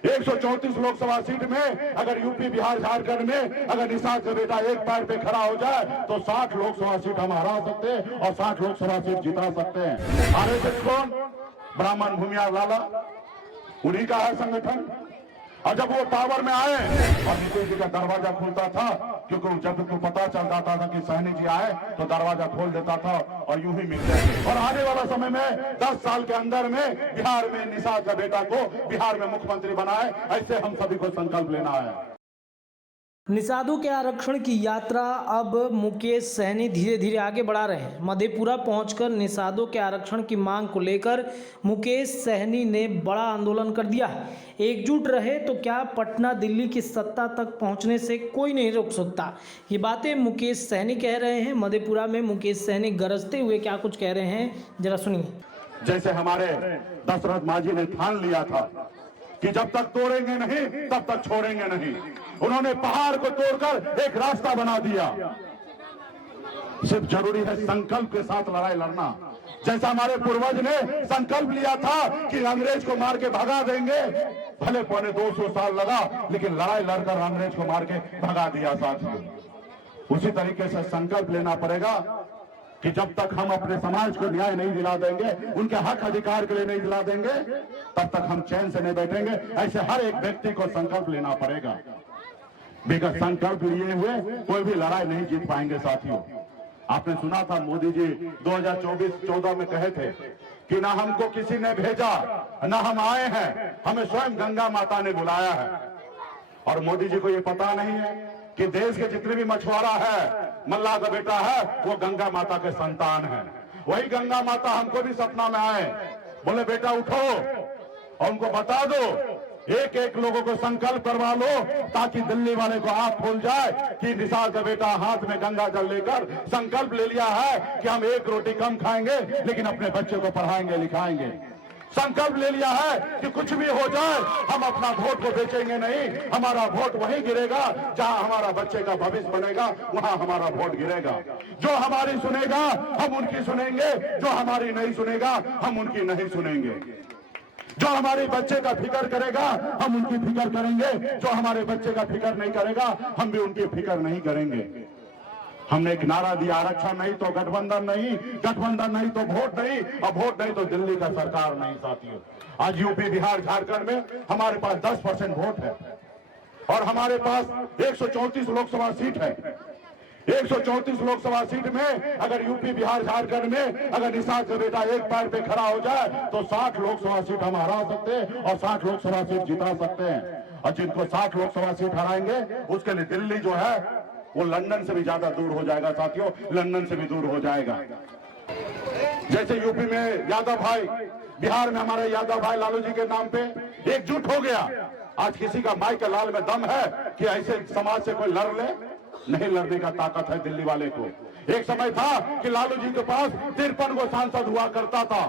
134 Lok Sabha seat में अगर UP Bihar Jharkhand में अगर निषाद का बेटा एक पैर पे खड़ा हो जाए तो 60 लोकसभा सीट हम हरा सकते हैं और 60 लोकसभा सीट जिता सकते हैं। आरएसएस कौन? ब्राह्मण भूमियार लाला, उन्हीं का है संगठन। और जब वो पावर में आए और नीतीश जी का दरवाजा खुलता था, क्योंकि जब उनको पता चल जाता था कि सहनी जी आए तो दरवाजा खोल देता था और यूं ही मिलते थे। और आने वाला समय में 10 साल के अंदर में बिहार में निषाद का बेटा को बिहार में मुख्यमंत्री बनाए, ऐसे हम सभी को संकल्प लेना है। निषादों के आरक्षण की यात्रा अब मुकेश सहनी धीरे धीरे आगे बढ़ा रहे हैं। मधेपुरा पहुंचकर निषादों के आरक्षण की मांग को लेकर मुकेश सहनी ने बड़ा आंदोलन कर दिया है। एकजुट रहे तो क्या पटना दिल्ली की सत्ता तक पहुंचने से कोई नहीं रोक सकता। ये बातें मुकेश सहनी कह रहे हैं। मधेपुरा में मुकेश सहनी गरजते हुए क्या कुछ कह रहे हैं, जरा सुनिए। जैसे हमारे दशरथ मांझी ने ठान लिया था कि जब तक तोड़ेंगे नहीं तब तक छोड़ेंगे नहीं, उन्होंने पहाड़ को तोड़कर एक रास्ता बना दिया। सिर्फ जरूरी है संकल्प के साथ लड़ाई लड़ना। जैसा हमारे पूर्वज ने संकल्प लिया था कि अंग्रेज को मार के भगा देंगे, भले 250 साल लगा लेकिन लड़ाई लड़कर अंग्रेज को मार के भगा दिया साथियों। उसी तरीके से संकल्प लेना पड़ेगा कि जब तक हम अपने समाज को न्याय नहीं दिला देंगे, उनके हक अधिकार के लिए नहीं दिला देंगे, तब तक हम चैन से नहीं बैठेंगे। ऐसे हर एक व्यक्ति को संकल्प लेना पड़ेगा। बिना संकल्प लिए हुए कोई भी लड़ाई नहीं जीत पाएंगे साथियों। आपने सुना था मोदी जी 2014 में कहे थे कि ना हमको किसी ने भेजा ना हम आए हैं, हमें स्वयं गंगा माता ने बुलाया है। और मोदी जी को ये पता नहीं है कि देश के जितने भी मछुआरा है, मल्लाह का बेटा है, वो गंगा माता के संतान है। वही गंगा माता हमको भी सपना में आए, बोले बेटा उठो और उनको बता दो, एक एक लोगों को संकल्प करवा लो ताकि दिल्ली वाले को आंख खोल जाए कि निषाद का बेटा हाथ में गंगा जल लेकर संकल्प ले लिया है कि हम एक रोटी कम खाएंगे लेकिन अपने बच्चे को पढ़ाएंगे लिखाएंगे। संकल्प ले लिया है कि कुछ भी हो जाए हम अपना वोट को बेचेंगे नहीं, हमारा वोट वहीं गिरेगा जहां हमारा बच्चे का भविष्य बनेगा, वहां हमारा वोट गिरेगा। जो हमारी सुनेगा हम उनकी सुनेंगे, जो हमारी नहीं सुनेगा हम उनकी नहीं सुनेंगे। जो हमारे बच्चे का फिक्र करेगा हम उनकी फिक्र करेंगे, जो हमारे बच्चे का फिक्र नहीं करेगा हम भी उनकी फिक्र नहीं करेंगे। हमने एक नारा दिया, आरक्षण नहीं तो गठबंधन नहीं, गठबंधन नहीं तो वोट नहीं, और वोट नहीं तो दिल्ली का सरकार नहीं साथियों। आज यूपी बिहार झारखंड में हमारे पास 10% वोट है और हमारे पास 134 लोकसभा सीट है। 134 लोकसभा सीट में अगर यूपी बिहार झारखंड में अगर निषाद का बेटा एक पैर पे खड़ा हो जाए तो 60 लोकसभा सीट हम हरा सकते हैं और 60 लोकसभा सीट जिता सकते हैं। और जिनको 60 लोकसभा सीट हराएंगे उसके लिए दिल्ली जो है वो लंदन से भी ज्यादा दूर हो जाएगा साथियों, लंदन से भी दूर हो जाएगा। जैसे यूपी में यादव भाई, बिहार में हमारे यादव भाई लालू जी के नाम पे एकजुट हो गया। आज किसी का माई के लाल में दम है कि ऐसे समाज से कोई लड़ ले? नहीं लड़ने का ताकत है दिल्ली वाले को। एक समय था कि लालू जी के पास 53 को सांसद हुआ करता था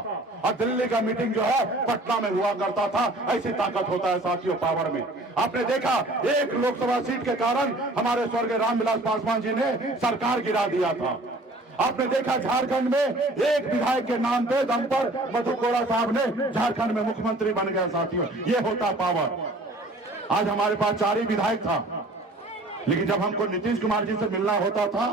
और दिल्ली का मीटिंग जो है पटना में हुआ करता था। ऐसी ताकत होता है साथियों पावर में। आपने देखा एक लोकसभा सीट के कारण हमारे स्वर्गीय रामविलास पासवान जी ने सरकार गिरा दिया था। आपने देखा झारखंड में एक विधायक के नाम पे दम पर मधु कोड़ा साहब ने झारखंड में मुख्यमंत्री बन गया साथियों। ये होता पावर। आज हमारे पास 4 ही विधायक था, लेकिन जब हमको नीतीश कुमार जी से मिलना होता था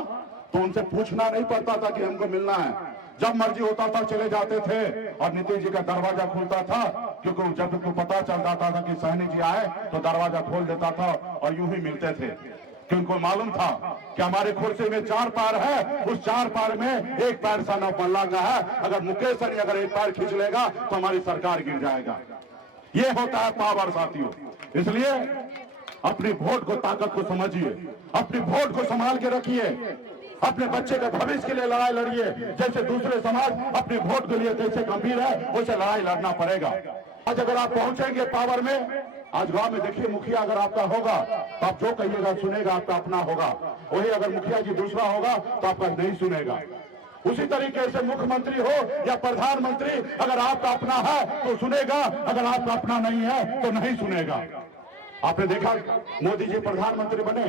तो उनसे पूछना नहीं पड़ता था कि हमको मिलना है। जब मर्जी होता था चले जाते थे और नीतीश जी का दरवाजा खुलता था, क्योंकि जब उनको पता चल जाता था कि सहनी जी आए तो दरवाजा खोल देता था और यूं ही मिलते थे। कि उनको मालूम था कि हमारे कुर्सी में 4 पैर है, उस 4 पैर में एक पैर साना पल्ला का है। अगर मुकेश सहनी अगर एक पैर खींच लेगा तो हमारी सरकार गिर जाएगा। ये होता है पावर साथियों। इसलिए अपनी वोट को ताकत को समझिए, अपनी वोट को संभाल के रखिए, अपने बच्चे के भविष्य के लिए लड़ाई लड़िए। जैसे दूसरे समाज अपने वोट के लिए जैसे गंभीर है वैसे लड़ाई लड़ना पड़ेगा। आज अगर आप पहुंचेंगे पावर में, आज गांव में देखिए मुखिया अगर आपका होगा तो आप जो कहिएगा सुनेगा, आपका अपना होगा। वही अगर मुखिया जी दूसरा होगा तो आपका नहीं सुनेगा। उसी तरीके से मुख्यमंत्री हो या प्रधानमंत्री, अगर आपका अपना है तो सुनेगा, अगर आपका अपना नहीं है तो नहीं सुनेगा। आपने देखा मोदी जी प्रधानमंत्री बने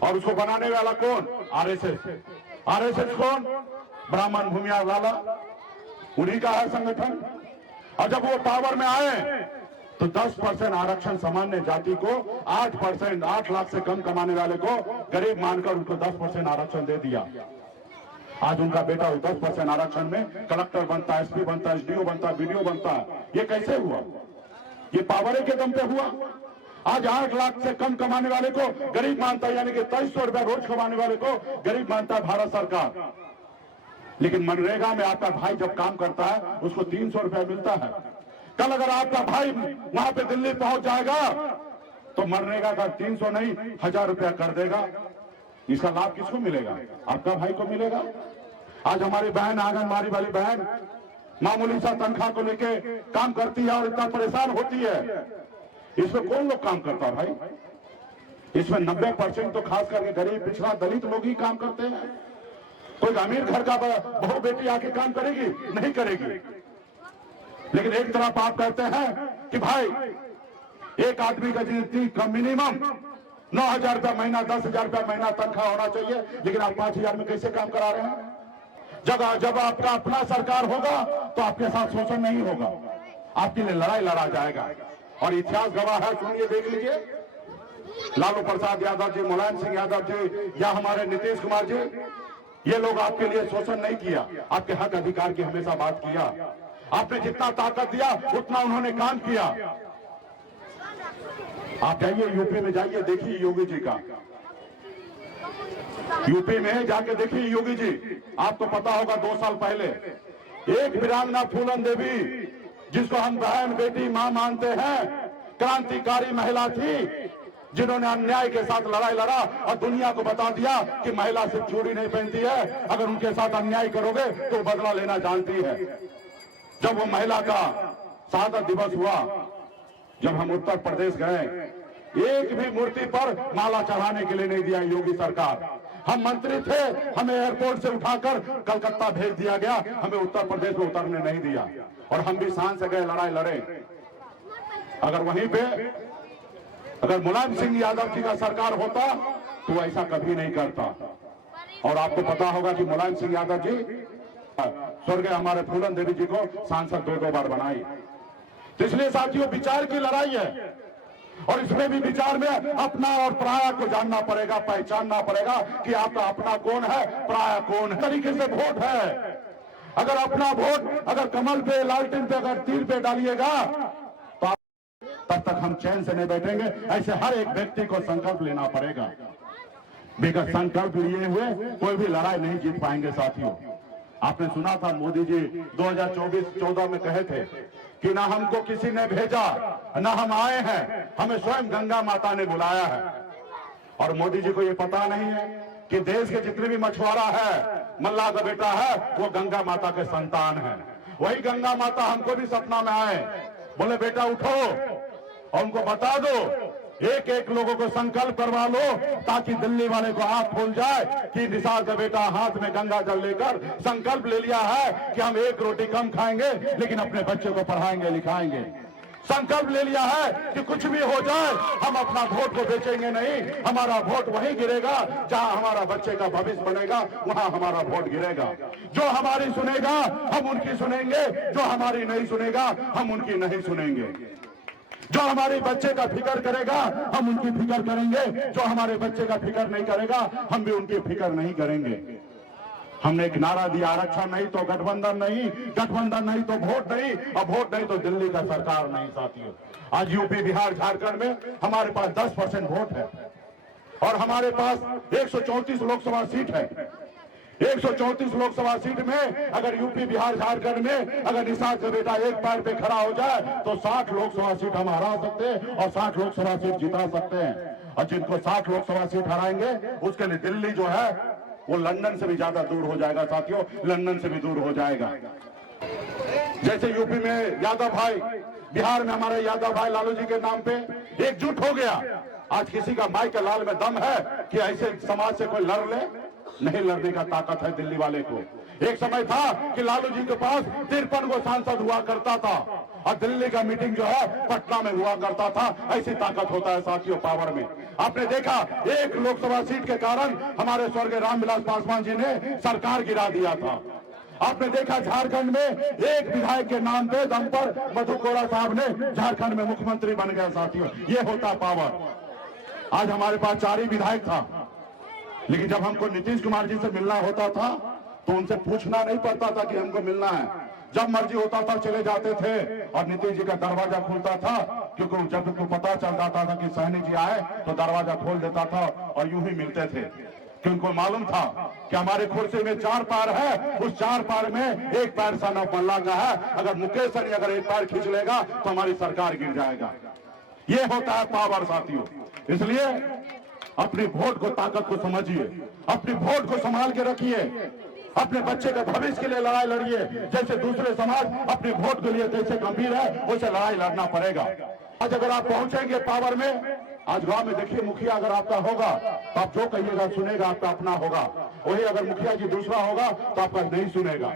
और उसको बनाने वाला कौन? आरएसएस। आरएसएस कौन? ब्राह्मण भूमियार लाला, उन्हीं का है संगठन। और जब वो पावर में आए तो 10% आरक्षण सामान्य जाति को 8%, 8 लाख से कम कमाने वाले को गरीब मानकर उनको 10% आरक्षण दे दिया। आज उनका बेटा 10% आरक्षण में कलेक्टर बनता है, एसपी बनता है, एसडीओ बनता है, बीडीओ बनता है। ये कैसे हुआ? ये पावर के दम पे हुआ। आज 8 लाख से कम कमाने वाले को गरीब मानता है, यानी कि 2300 रुपया रोज कमाने वाले को गरीब मानता है भारत सरकार। लेकिन मनरेगा में आपका भाई जब काम करता है उसको 300 रुपया मिलता है। कल अगर आपका भाई वहां पे दिल्ली पहुंच जाएगा तो मनरेगा का 300 नहीं 1000 रुपया कर देगा। इसका लाभ किसको मिलेगा? आपका भाई को मिलेगा। आज हमारी बहन, आंगनबाड़ी वाली बहन मामूली सा तनख्वाह को लेके काम करती है और इतना परेशान होती है। इसमें कौन लोग काम करता है भाई? इसमें 90% तो खास करके गरीब, पिछड़ा, दलित लोग ही काम करते हैं। कोई अमीर घर का बहू बेटी आके काम करेगी? नहीं करेगी। लेकिन एक तरफ आप कहते हैं कि भाई एक आदमी का जिंदगी का मिनिमम 9,000 रुपया महीना, 10,000 रुपया महीना तनख्वाह होना चाहिए, लेकिन आप 5,000 में कैसे काम करा रहे हैं? जब आपका अपना सरकार होगा तो आपके साथ शोषण नहीं होगा, आपके लिए लड़ाई लड़ा जाएगा। और इतिहास गवाह है, सुनिए, देख लीजिए। लालू प्रसाद यादव जी, मुलायम सिंह यादव जी या हमारे नीतीश कुमार जी, ये लोग आपके लिए शोषण नहीं किया, आपके हक अधिकार की हमेशा बात किया। आपने जितना ताकत दिया उतना उन्होंने काम किया। आप जाइए यूपी में, जाइए देखिए योगी जी का। यूपी में जाके देखिए योगी जी, आपको पता होगा 2 साल पहले एक वीरांगना फूलन देवी, जिसको हम बहन, बेटी, मां मानते हैं, क्रांतिकारी महिला थी, जिन्होंने अन्याय के साथ लड़ाई लड़ा और दुनिया को बता दिया कि महिला सिर्फ चूड़ी नहीं पहनती है, अगर उनके साथ अन्याय करोगे तो बदला लेना जानती है। जब वो महिला का शहादत दिवस हुआ, जब हम उत्तर प्रदेश गए, एक भी मूर्ति पर माला चढ़ाने के लिए नहीं दिया योगी सरकार। हम मंत्री थे, हमें एयरपोर्ट से उठाकर कलकत्ता भेज दिया गया, हमें उत्तर प्रदेश में उतरने नहीं दिया। और हम भी शान से गए, लड़ाई लड़े। अगर वहीं पे अगर मुलायम सिंह यादव जी का सरकार होता तो ऐसा कभी नहीं करता। और आपको पता होगा कि मुलायम सिंह यादव जी स्वर्गीय हमारे फूलन देवी जी को सांसद 2 बार बनाई। तो इसलिए साथियों, विचार की लड़ाई है और इसमें भी विचार में अपना और पराया को जानना पड़ेगा, पहचानना पड़ेगा कि आपका अपना कौन है, पराया कौन है। तरीके से वोट है। अगर अपना वोट अगर कमल पे, लालटेन पे, अगर तीर पे डालिएगा तो तब तक हम चैन से नहीं बैठेंगे। ऐसे हर एक व्यक्ति को संकल्प लेना पड़ेगा। बेगर संकल्प लिए हुए कोई भी लड़ाई नहीं जीत पाएंगे साथियों। आपने सुना था मोदी जी 2014 में कहे थे कि ना हमको किसी ने भेजा, ना हम आए हैं, हमें स्वयं गंगा माता ने बुलाया है। और मोदी जी को ये पता नहीं है कि देश के जितने भी मछुआरा है, मल्लाह का बेटा है, वो गंगा माता के संतान है। वही गंगा माता हमको भी सपना में आए, बोले बेटा उठो और उनको बता दो, एक एक लोगों को संकल्प करवा लो, ताकि दिल्ली वाले को आंख खुल जाए कि निसार का बेटा हाथ में गंगा जल लेकर संकल्प ले लिया है कि हम 1 रोटी कम खाएंगे लेकिन अपने बच्चे को पढ़ाएंगे, लिखाएंगे। संकल्प ले लिया है कि कुछ भी हो जाए हम अपना वोट को बेचेंगे नहीं, हमारा वोट वहीं गिरेगा जहां हमारा बच्चे का भविष्य बनेगा, वहां हमारा वोट गिरेगा। जो हमारी सुनेगा हम उनकी सुनेंगे, जो हमारी नहीं सुनेगा हम उनकी नहीं सुनेंगे। जो हमारे बच्चे का फिक्र करेगा हम उनकी फिक्र करेंगे, जो हमारे बच्चे का फिक्र नहीं करेगा हम भी उनकी फिक्र नहीं करेंगे। हमने एक नारा दिया, आरक्षण नहीं तो गठबंधन नहीं, गठबंधन नहीं तो वोट नहीं, और वोट नहीं तो दिल्ली का सरकार नहीं। साथियों, आज यूपी, बिहार, झारखंड में हमारे पास 10% वोट है और हमारे पास 134 लोकसभा सीट है। 134 लोकसभा सीट में अगर यूपी, बिहार, झारखंड में अगर निसार का बेटा एक पैर पे खड़ा हो जाए तो 60 लोकसभा सीट हम हरा सकते हैं और 60 लोकसभा सीट जिता सकते हैं। और जिनको 60 लोकसभा सीट हराएंगे उसके लिए दिल्ली जो है वो लंदन से भी ज्यादा दूर हो जाएगा साथियों, लंदन से भी दूर हो जाएगा। जैसे यूपी में यादव भाई, बिहार में हमारे यादव भाई लालू जी के नाम पे एकजुट हो गया। आज किसी का माई के लाल में दम है कि ऐसे समाज से कोई लड़ ले? नहीं लड़ने का ताकत है दिल्ली वाले को। एक समय था कि लालू जी के पास 53 को सांसद हुआ करता था और दिल्ली का मीटिंग जो है पटना में हुआ करता था। ऐसी ताकत होता है साथियों पावर में। आपने देखा एक लोकसभा सीट के कारण हमारे स्वर्गीय रामविलास पासवान जी ने सरकार गिरा दिया था। आपने देखा झारखंड में एक विधायक के नाम पे दम पर मधु कोड़ा साहब ने झारखंड में मुख्यमंत्री बन गया। साथियों, ये होता पावर। आज हमारे पास 4 ही विधायक था, लेकिन जब हमको नीतीश कुमार जी से मिलना होता था तो उनसे पूछना नहीं पड़ता था कि हमको मिलना है। जब मर्जी होता था चले जाते थे और नीतीश जी का दरवाजा खुलता था, क्योंकि जब उनको पता चल जाता था कि सहनी जी आए तो दरवाजा खोल देता था और यूं ही मिलते थे, कि उनको मालूम था कि हमारे कुर्सी में 4 पैर है, उस 4 पैर में एक पैर सन ऑफ मल्ला का है। अगर मुकेश सहनी अगर एक पैर खींच लेगा तो हमारी सरकार गिर जाएगा। ये होता है पावर साथियों। इसलिए अपनी वोट को, ताकत को समझिए, अपनी वोट को संभाल के रखिए, अपने बच्चे के भविष्य के लिए लड़ाई लड़िए। जैसे दूसरे समाज अपने वोट के लिए जैसे गंभीर है, वैसे लड़ाई लड़ना पड़ेगा। आज अगर आप पहुंचेंगे पावर में, आज गांव में देखिए मुखिया अगर आपका होगा तो आप जो कहिएगा सुनेगा, आपका अपना होगा। वही अगर मुखिया जी दूसरा होगा तो आपका नहीं सुनेगा।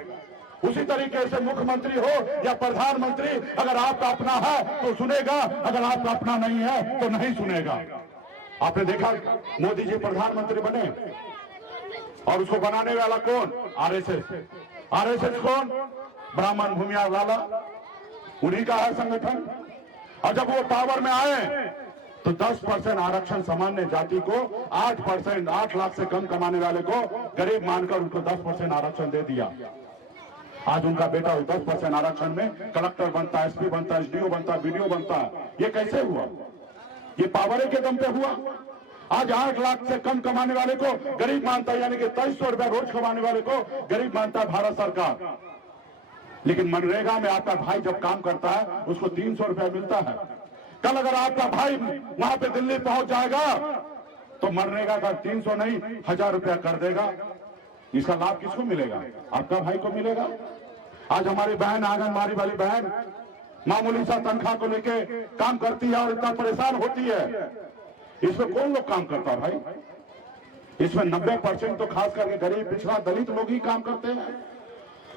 उसी तरीके से मुख्यमंत्री हो या प्रधानमंत्री, अगर आपका अपना है तो सुनेगा, अगर आपका अपना नहीं है तो नहीं सुनेगा। आपने देखा मोदी जी प्रधानमंत्री बने और उसको बनाने वाला कौन? आरएसएस कौन? ब्राह्मण भूमियार लाला, उन्हीं का है संगठन। और जब वो पावर में आए तो 10% आरक्षण सामान्य जाति को, 8%, 8 लाख से कम कमाने वाले को गरीब मानकर उनको 10% आरक्षण दे दिया। आज उनका बेटा 10% आरक्षण में कलेक्टर बनता है, एसपी बनता है, एसडीओ बनता है, बीडीओ बनता है। ये कैसे हुआ? ये पावर के दम पे हुआ। आज 8 लाख से कम कमाने वाले को गरीब मानता है, यानी कि 2300 रुपया रोज कमाने वाले को गरीब मानता है भारत सरकार। लेकिन मनरेगा में आपका भाई जब काम करता है उसको 300 रुपया मिलता है। कल अगर आपका भाई वहां पे दिल्ली पहुंच जाएगा तो मनरेगा का 300 नहीं 1000 रुपया कर देगा। इसका लाभ किसको मिलेगा? आपका भाई को मिलेगा। आज हमारी बहन, आंगनबाड़ी वाली बहन मामूली सा तनख्वाह को लेके काम करती है और इतना परेशान होती है। इसमें कौन लोग काम करता है भाई? इसमें 90% तो खास करके गरीब, पिछड़ा, दलित लोग ही काम करते हैं।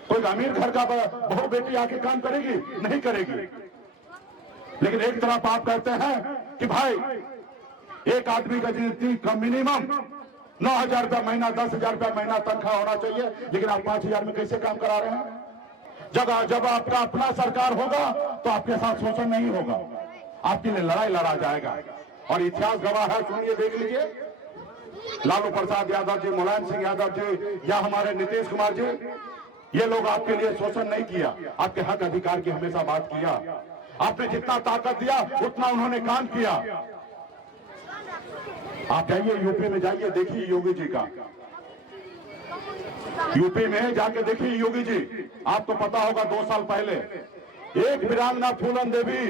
कोई अमीर घर का बहू बेटी आके काम करेगी? नहीं करेगी। लेकिन एक तरफ आप कहते हैं कि भाई एक आदमी का जिंदगी का मिनिमम 9,000 रुपया महीना, 10,000 रुपया महीना तनख्वाह होना चाहिए, लेकिन आप 5,000 में कैसे काम करा रहे हैं? जब आपका अपना सरकार होगा तो आपके साथ शोषण नहीं होगा, आपके लिए लड़ाई लड़ा जाएगा। और इतिहास गवाह है, सुनिए, देख लीजिए। लालू प्रसाद यादव जी, मुलायम सिंह यादव जी या हमारे नीतीश कुमार जी, ये लोग आपके लिए शोषण नहीं किया, आपके हक अधिकार की हमेशा बात किया। आपने जितना ताकत दिया उतना उन्होंने काम किया। आप जाइए यूपी में, जाइए देखिए योगी जी का, यूपी में जाके देखिए योगी जी। आपको पता होगा 2 साल पहले एक वीरांगना फूलन देवी,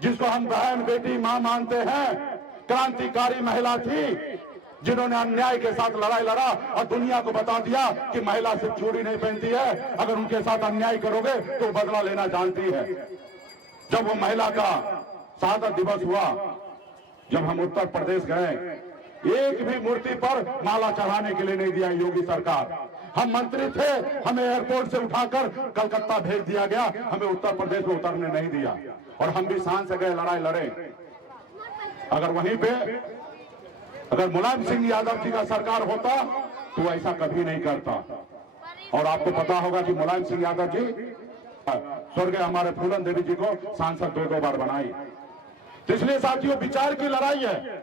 जिसको हम बहन, बेटी, मां मानते हैं, क्रांतिकारी महिला थी, जिन्होंने अन्याय के साथ लड़ाई लड़ा और दुनिया को बता दिया कि महिला सिर्फ चूड़ी नहीं पहनती है, अगर उनके साथ अन्याय करोगे तो बदला लेना जानती है। जब वो महिला का शहादत दिवस हुआ, जब हम उत्तर प्रदेश गए, एक भी मूर्ति पर माला चढ़ाने के लिए नहीं दिया योगी सरकार। हम मंत्री थे, हमें एयरपोर्ट से उठाकर कलकत्ता भेज दिया गया, हमें उत्तर प्रदेश में उतरने नहीं दिया। और हम भी शान से गए, लड़ाई लड़े। अगर वहीं पे अगर मुलायम सिंह यादव जी का सरकार होता तो ऐसा कभी नहीं करता। और आपको पता होगा कि मुलायम सिंह यादव जी स्वर्गीय हमारे फूलन देवी जी को सांसद 2 बार बनाई। तो इसलिए साथियों, विचार की लड़ाई है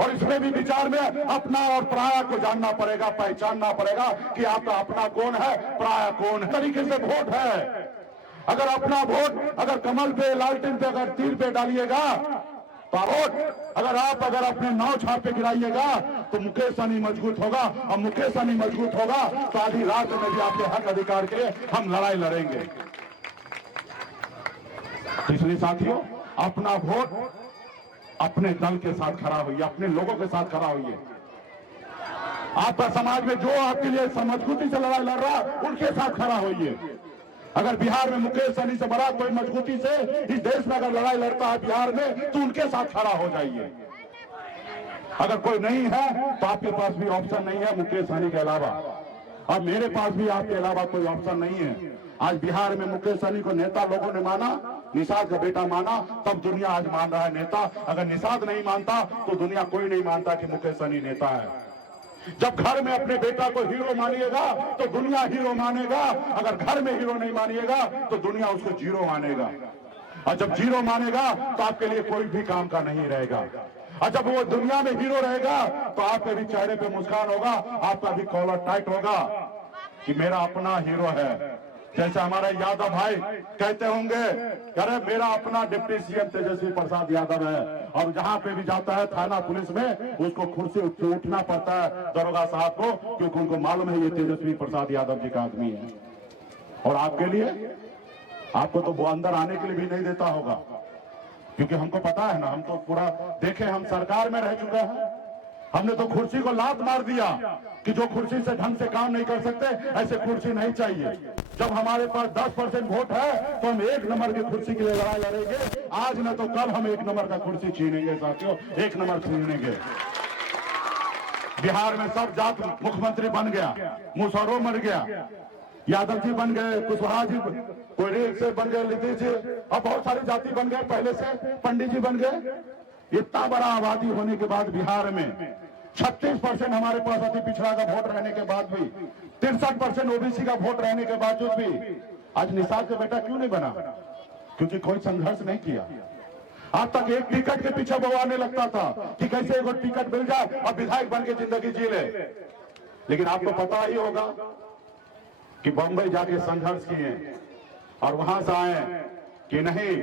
और इसमें भी विचार में अपना और पराया को जानना पड़ेगा, पहचानना पड़ेगा कि आपका अपना कौन है, पराया कौन है। तरीके से वोट है। अगर अपना वोट अगर कमल पे, लालटेन पे, अगर तीर पे डालिएगा तो वोट अगर अपने 9 छाप पे गिराइएगा तो मुकेश सहनी मजबूत होगा, और मुकेश सहनी मजबूत होगा तो आधी रात में भी आपके हक अधिकार के लिए हम लड़ाई लड़ेंगे। इसलिए साथियों, अपना वोट अपने दल के साथ खड़ा होइए, अपने लोगों के साथ खड़ा होइए। आपका समाज में जो आपके लिए मजबूती से लड़ाई लड़ रहा उनके साथ खड़ा होइए। अगर बिहार में मुकेश सहनी से बड़ा कोई मजबूती से इस देश में अगर लड़ाई लड़ता है बिहार में, तो उनके साथ खड़ा हो जाइए। अगर कोई नहीं है तो आपके पास भी ऑप्शन नहीं है मुकेश सहनी के अलावा, और मेरे पास भी आपके अलावा कोई ऑप्शन नहीं है। आज बिहार में मुकेश सहनी को नेता लोगों ने माना, निषाद का बेटा माना, तब दुनिया आज मान रहा है नेता। अगर निषाद नहीं मानता तो दुनिया कोई नहीं मानता कि मुकेश सहनी नेता है। जब घर में अपने बेटा को हीरो मानिएगा तो दुनिया हीरो मानेगा, अगर घर में हीरो नहीं मानिएगा तो दुनिया उसको जीरो मानेगा, और जब जीरो मानेगा तो आपके लिए कोई भी काम का नहीं रहेगा, और जब वो दुनिया में हीरो रहेगा तो आपके भी चेहरे पे मुस्कान होगा, आपका भी कॉलर टाइट होगा कि मेरा अपना हीरो है। जैसे हमारे यादव भाई कहते होंगे, अरे मेरा अपना डिप्टी सीएम तेजस्वी प्रसाद यादव है, और जहां पे भी जाता है थाना पुलिस में उसको कुर्सी से उठना पड़ता है दरोगा साहब को, क्योंकि उनको मालूम है ये तेजस्वी प्रसाद यादव जी का आदमी है। और आपके लिए, आपको तो वो अंदर आने के लिए भी नहीं देता होगा, क्योंकि हमको पता है ना, हम तो पूरा देखे, हम सरकार में रह चुके हैं, हमने तो कुर्सी को लात मार दिया कि जो कुर्सी से ढंग से काम नहीं कर सकते ऐसे कुर्सी नहीं चाहिए। जब हमारे पास 10% वोट है तो हम 1 नंबर की कुर्सी के लिए लड़ाई लड़ेंगे, आज न तो कल हम 1 नंबर का कुर्सी छीनेंगे साथियों, 1 नंबर छीनेंगे। बिहार में सब जात मुख्यमंत्री बन गया, मुशर्रफ मर गया, यादव जी बन गए, कुशवाहा जी कोई से बन गए, नीतीश जी, अब बहुत सारी जाति बन गए, पहले से पंडित जी बन गए। इतना बड़ा आबादी होने के बाद बिहार में 36% हमारे पास अति पिछड़ा का वोट रहने के बाद भी, 63% ओबीसी का वोट रहने के बावजूद भी आज निषाद का बेटा क्यों नहीं बना? क्योंकि कोई संघर्ष नहीं किया। आज तक एक टिकट के पीछे बवाने लगता था कि कैसे एक टिकट मिल जाए और विधायक बन के जिंदगी जी ले। लेकिन आपको पता ही होगा कि बंबई जाके संघर्ष किए और वहां से आए कि नहीं,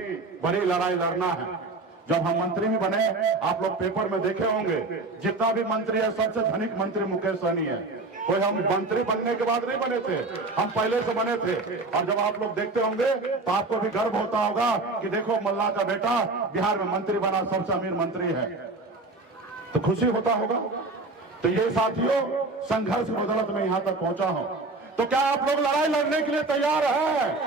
बड़ी लड़ाई लड़ना है। जब हम मंत्री भी बने, आप लोग पेपर में देखे होंगे, जितना भी मंत्री है सबसे धनिक मंत्री मुकेश सहनी है। कोई हम मंत्री बनने के बाद नहीं बने थे, हम पहले से बने थे। और जब आप लोग देखते होंगे तो आपको भी गर्व होता होगा कि देखो मल्ला का बेटा बिहार में मंत्री बना, सबसे अमीर मंत्री है, तो खुशी होता होगा। तो ये साथियों, संघर्ष की बदौलत में यहां तक पहुंचा हूं। तो क्या आप लोग लड़ाई लड़ने के लिए तैयार हैं?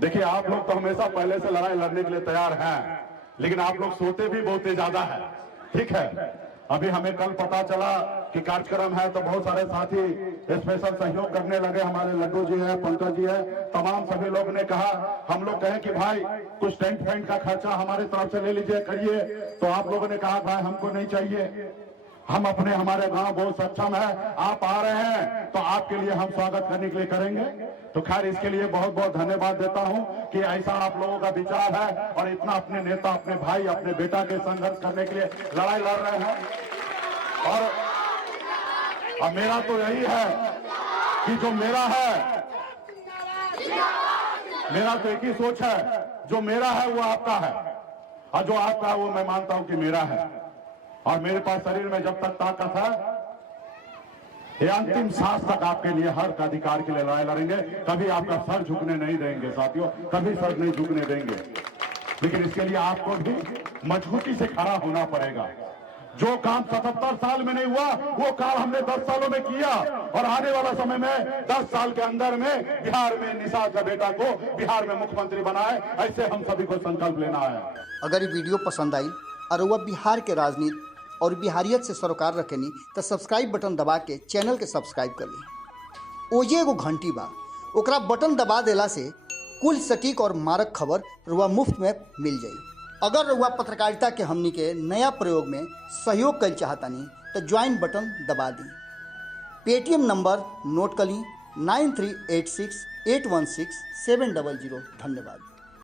देखिए, आप लोग तो हमेशा पहले से लड़ाई लड़ने के लिए तैयार हैं, लेकिन आप लोग सोते भी बहुत ज्यादा है, ठीक है। अभी हमें कल पता चला कि कार्यक्रम है तो बहुत सारे साथी स्पेशल सहयोग करने लगे, हमारे लड्डू जी है, पंकज जी है, तमाम सभी लोग ने कहा, हम लोग कहे कि भाई कुछ टेंट फेंट का खर्चा हमारे तरफ से ले लीजिए, करिए। तो आप लोगों ने कहा भाई हमको नहीं चाहिए, हम अपने हमारे गांव बहुत सक्षम है, आप आ रहे हैं तो आपके लिए हम स्वागत करने के लिए करेंगे। तो खैर इसके लिए बहुत बहुत धन्यवाद देता हूं कि ऐसा आप लोगों का विचार है और इतना अपने नेता, अपने भाई, अपने बेटा के संघर्ष करने के लिए लड़ाई लड़ रहे हैं। और मेरा तो यही है कि जो मेरा है, मेरा तो एक ही सोच है, जो मेरा है वो आपका है, और जो आपका है वो मैं मानता हूं कि मेरा है। और मेरे पास शरीर में जब तक ताकत है, ये अंतिम सांस तक आपके लिए हर अधिकार के लिए लड़ाई लड़ेंगे। कभी आपका सर झुकने नहीं देंगे साथियों, कभी सर नहीं झुकने देंगे। लेकिन इसके लिए आपको भी मजबूती से खड़ा होना पड़ेगा। जो काम 77 साल में नहीं हुआ वो काम हमने 10 सालों में किया, और आने वाला समय में 10 साल के अंदर में बिहार में निषाद का बेटा को बिहार में मुख्यमंत्री बनाए, ऐसे हम सभी को संकल्प लेना है। अगर ये वीडियो पसंद आई और वह बिहार के राजनीति और बिहारियत से सरोकार रखेनी तो सब्सक्राइब बटन दबा के चैनल के सब्सक्राइब कर ली। ओजे एगो घंटी बा, ओकरा बटन दबा देला से कुल सटीक और मारक खबर रुआ मुफ्त में मिल जाई। अगर रुआ पत्रकारिता के हमनी के नया प्रयोग में सहयोग कर चाहतानी तो ज्वाइन बटन दबा दी। पेटीएम नंबर नोट कर ली 9386816700। धन्यवाद।